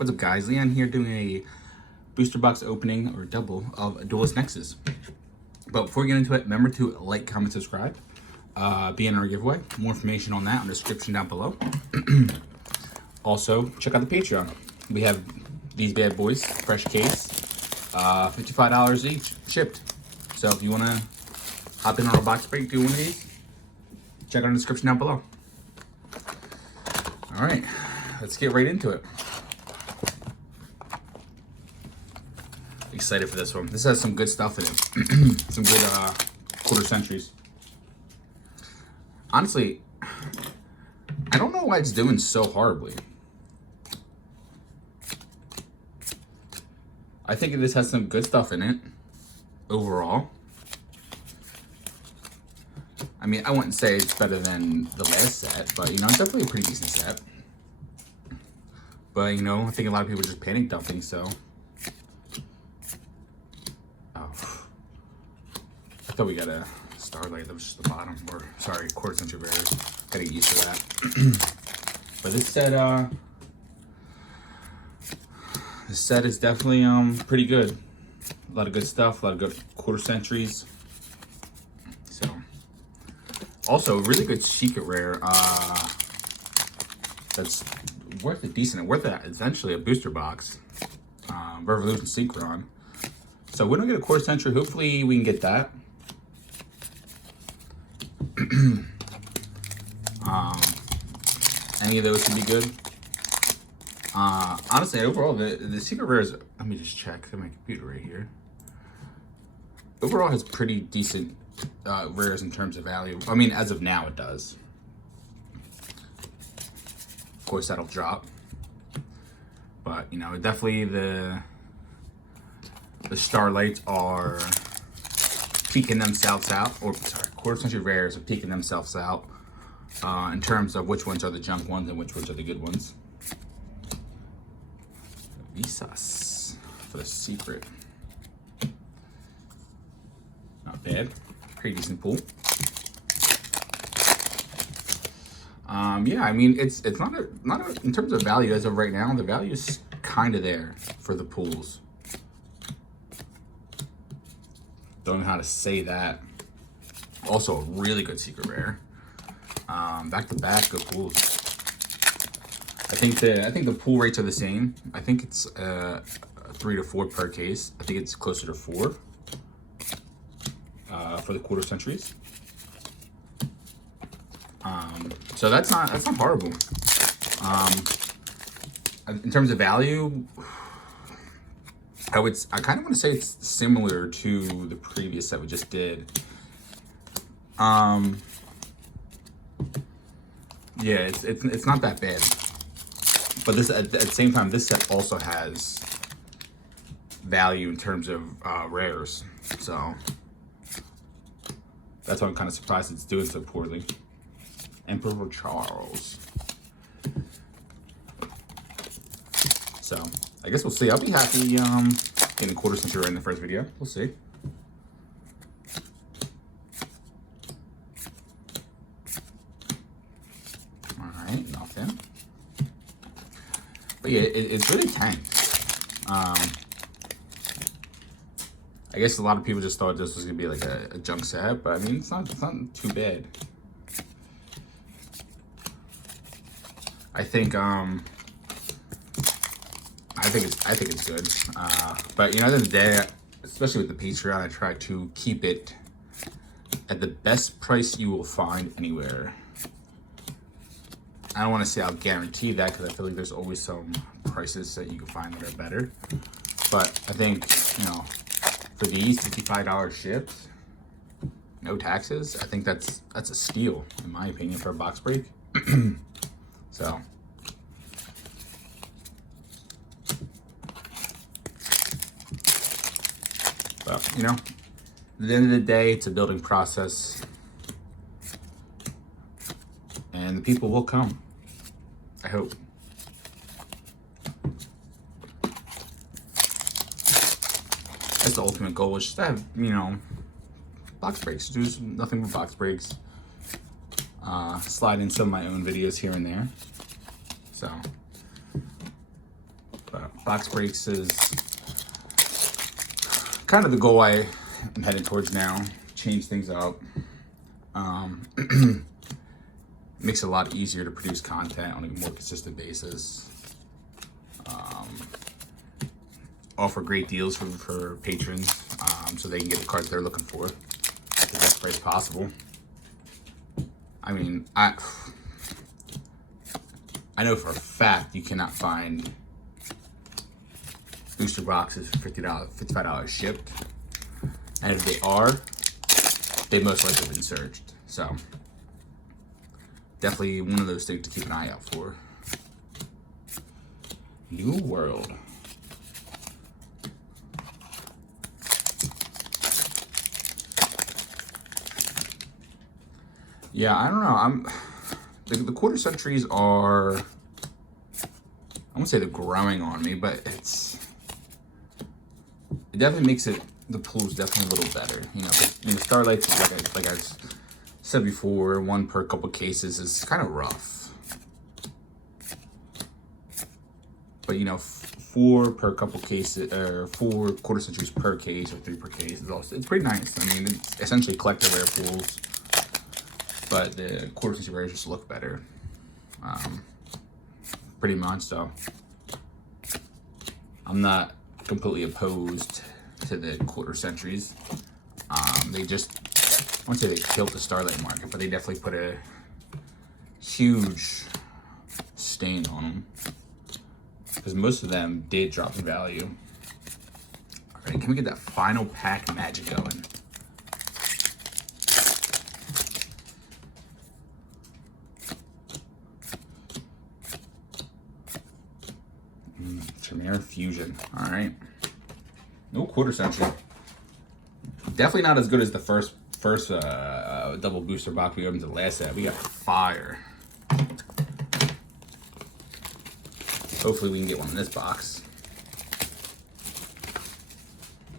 What's up, guys? Leon here doing a booster box opening or double of DUELIST NEXUS. But before we get into it, remember to like, comment, subscribe, be in our giveaway. More information on that in the description down below. Also, check out the Patreon. We have these bad boys, fresh case, $55 each, shipped. So if you want to hop in on a box break, do one of these, check out the description down below. All right, let's get right into it. Excited for this one. This has some good stuff in it. Some good quarter centuries. Honestly, I don't know why it's doing so horribly. I think this has some good stuff in it overall. I mean, I wouldn't say it's better than the last set, but, you know, it's definitely a pretty decent set. But, you know, I think a lot of people are just panic dumping, so. Oh. I thought we got a Starlight. That was just the bottom. Or, sorry, quarter century bears. Gotta get used to that. But this set is definitely pretty good. A lot of good stuff, a lot of good quarter centuries. So, also really good secret rare. That's worth essentially a booster box. Revolution Synchron. So we don't get a quarter century. Hopefully we can get that. Any of those would be good. Honestly, overall, the secret rares, let me just check on my computer right here. Overall has pretty decent rares in terms of value. I mean, as of now, it does. Of course, that'll drop. But, you know, definitely the Starlights are peeking themselves out. Or, sorry, quarter century rares are peeking themselves out in terms of which ones are the junk ones and which ones are the good ones. Visas for the secret. Not bad. Pretty decent pool. Yeah, I mean it's not in terms of value as of right now. The value is kind of there for the pools. Don't know how to say that. Also a really good secret rare. Back to back good pools. I think the pool rates are the same. I think it's 3 to 4 per case. I think it's closer to 4 for the quarter centuries. So that's not horrible. In terms of value, I kind of want to say it's similar to the previous set we just did. Yeah, it's not that bad. But this at the same time, this set also has value in terms of rares. So that's why I'm kind of surprised it's doing so poorly. Emperor Charles. So I guess we'll see. I'll be happy getting a quarter century right in the first video. We'll see. All right, nothing. But yeah, it's really tanked. I guess a lot of people just thought this was gonna be like a junk set, but I mean it's not too bad. I think it's good. But you know, at the end of the day, especially with the Patreon, I try to keep it at the best price you will find anywhere. I don't want to say I'll guarantee that because I feel like there's always some prices that you can find that are better. But I think, you know, for these $55 ships, no taxes, I think that's a steal in my opinion for a box break. So. But, you know, at the end of the day, it's a building process. And the people will come. I hope. That's the ultimate goal, is just to have, you know, box breaks. Do nothing but box breaks. Slide in some of my own videos here and there. So, but box breaks is kind of the goal I am headed towards now. Change things up. Makes it a lot easier to produce content on a more consistent basis. Offer great deals for patrons, so they can get the cards they're looking for at the best price possible. I mean, I know for a fact you cannot find booster boxes for $55 shipped, and if they are, they most likely have been searched. So definitely one of those things to keep an eye out for. New World. Yeah, I don't know. The quarter centuries are, I won't say they're growing on me, but it definitely makes the pool's definitely a little better. You know, Starlights, like I said before, one per couple cases is kind of rough. But you know, 4 per couple cases, or 4 quarter centuries per case, or 3 per case is also, it's pretty nice. I mean, it's essentially collector rare pools, but the quarter century rares just look better, pretty much. So I'm not completely opposed to the quarter centuries. They just, I won't say they killed the Starlight market, but they definitely put a huge stain on them, because most of them did drop in value. All right, can we get that final pack magic going? Chimera Fusion. All right. No quarter century. Definitely not as good as the first double booster box we opened the last set. We got fire. Hopefully we can get one in this box.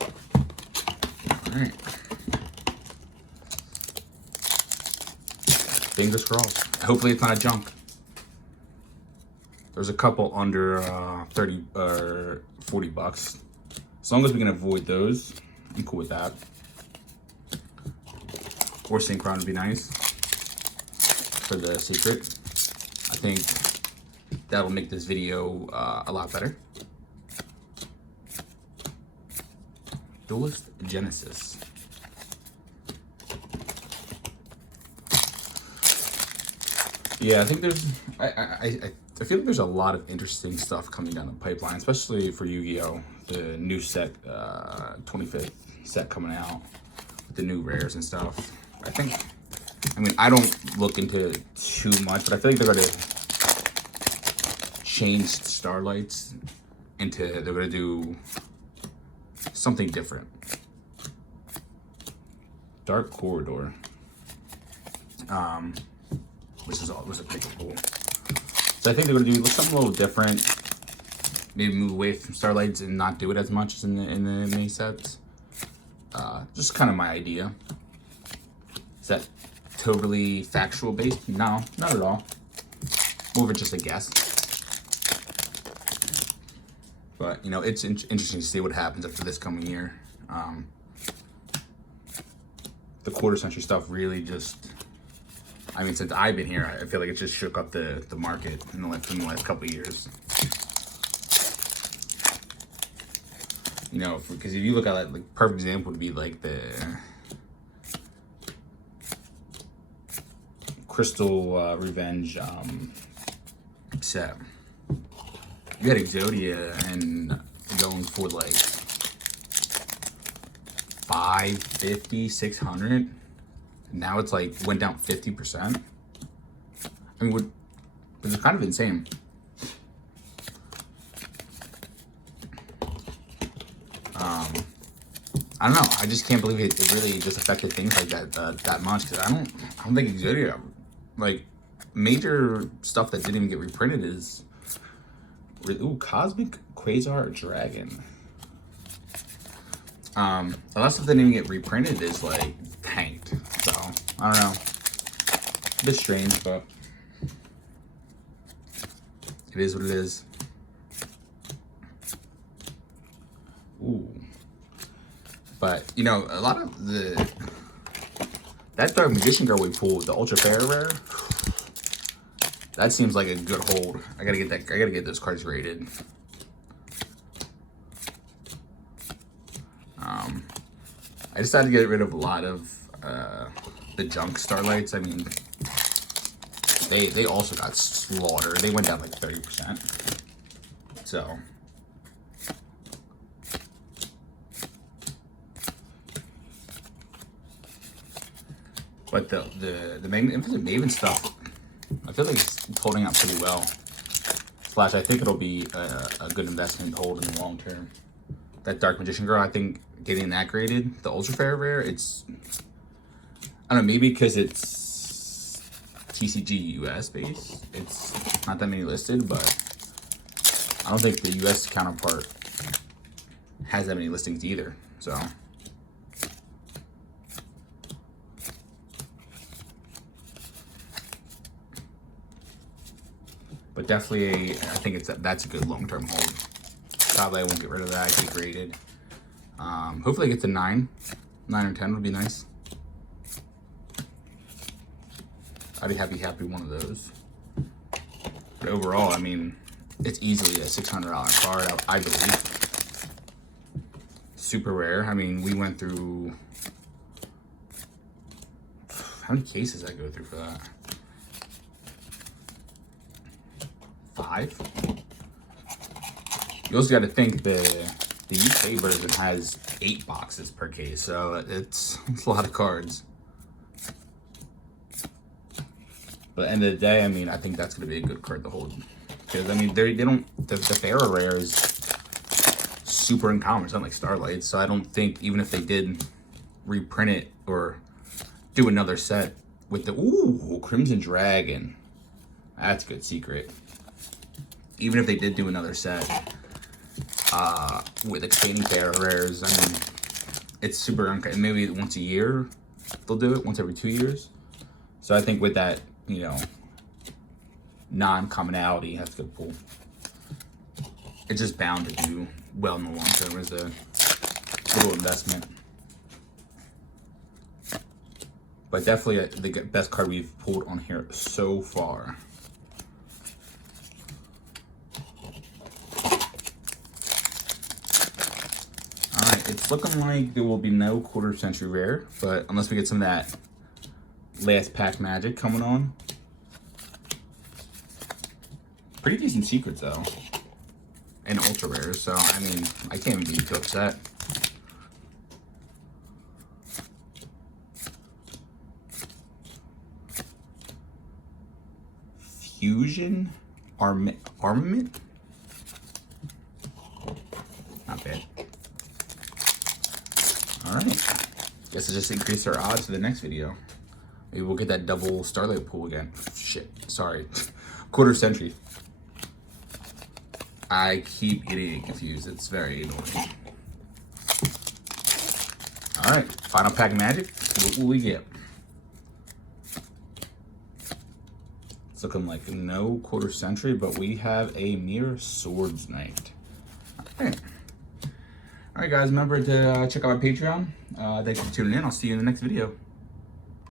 All right. Fingers crossed. Hopefully it's not a junk. There's a couple under 30 or 40 bucks. As long as we can avoid those, I'm cool with that. Or Synchron would be nice for the secret. I think that'll make this video a lot better. Duelist Genesis. Yeah, I think there's, I feel like there's a lot of interesting stuff coming down the pipeline, especially for Yu-Gi-Oh! The new set, 25th set coming out with the new rares and stuff. I mean, I don't look into it too much, but I feel like they're going to change Starlights into, they're going to do something different. Dark Corridor. Which was a pretty cool. So I think they're going to do something a little different. Maybe move away from Starlights and not do it as much as in the mini sets. Just kind of my idea. Is that totally factual based? No, not at all. More of it just a guess. But you know, it's interesting to see what happens after this coming year. The quarter century stuff really just, I mean, since I've been here, I feel like it just shook up the market in the last couple of years. You know, because if you look at it, like, perfect example would be like the Crystal Revenge set. You had Exodia and going for like 550, 600. Now it's like went down 50%. I mean, it's kind of insane. I don't know. I just can't believe it really just affected things like that that much. Because I don't think Exodia, like, major stuff that didn't even get reprinted is, ooh, Cosmic Quasar Dragon. A lot of stuff that didn't even get reprinted is like tanked. So I don't know. A bit strange, but it is what it is. Ooh. But, you know, a lot of that Dark Magician Girl we pulled, the Ultra Rare, that seems like a good hold. I gotta get those cards rated. I decided to get rid of a lot of the junk Starlights. I mean, they also got slaughtered. They went down like 30%. So, but the Infinite Maven stuff, I feel like it's holding up pretty well. Slash, I think it'll be a good investment hold in the long term. That Dark Magician Girl, I think getting that graded, the Ultra Rare, it's, I don't know, maybe because it's TCG US based, it's not that many listed, but I don't think the US counterpart has that many listings either, so. But definitely, I think that's a good long-term hold. Probably I won't get rid of that. I get graded. Hopefully I get to 9 or 10 would be nice. I'd be happy one of those. But overall, I mean, it's easily a $600 card, I believe. Super rare. I mean, we went through, how many cases did I go through for that? 5. You also got to think the UK version has 8 boxes per case, so it's a lot of cards. But at the end of the day, I mean, I think that's going to be a good card to hold. Because, I mean, they don't, the Pharaoh Rare is super uncommon. It's not like Starlight. So I don't think, even if they did reprint it or do another set with the, ooh, Crimson Dragon. That's a good secret. Even if they did do another set with expanding Pharaoh Rares, I mean, it's super uncommon. Maybe once a year they'll do it, once every 2 years. So I think with that, you know, non-commonality, that's a good pull. It's just bound to do well in the long term as a little investment. But definitely the best card we've pulled on here so far. Alright, it's looking like there will be no quarter century rare, but unless we get some of that last pack magic coming on. Pretty decent secrets though. And ultra rares, so I mean, I can't even be too upset. Fusion armament? Not bad. Alright. Guess it just increased our odds for the next video. Maybe we'll get that double Starlight pool again. Shit, sorry. Quarter century. I keep getting confused. It's very annoying. Alright, final pack of magic. What will we get? It's looking like no quarter century, but we have a Mirror Swords Knight. Alright. Alright guys, remember to check out my Patreon. Thanks for tuning in. I'll see you in the next video.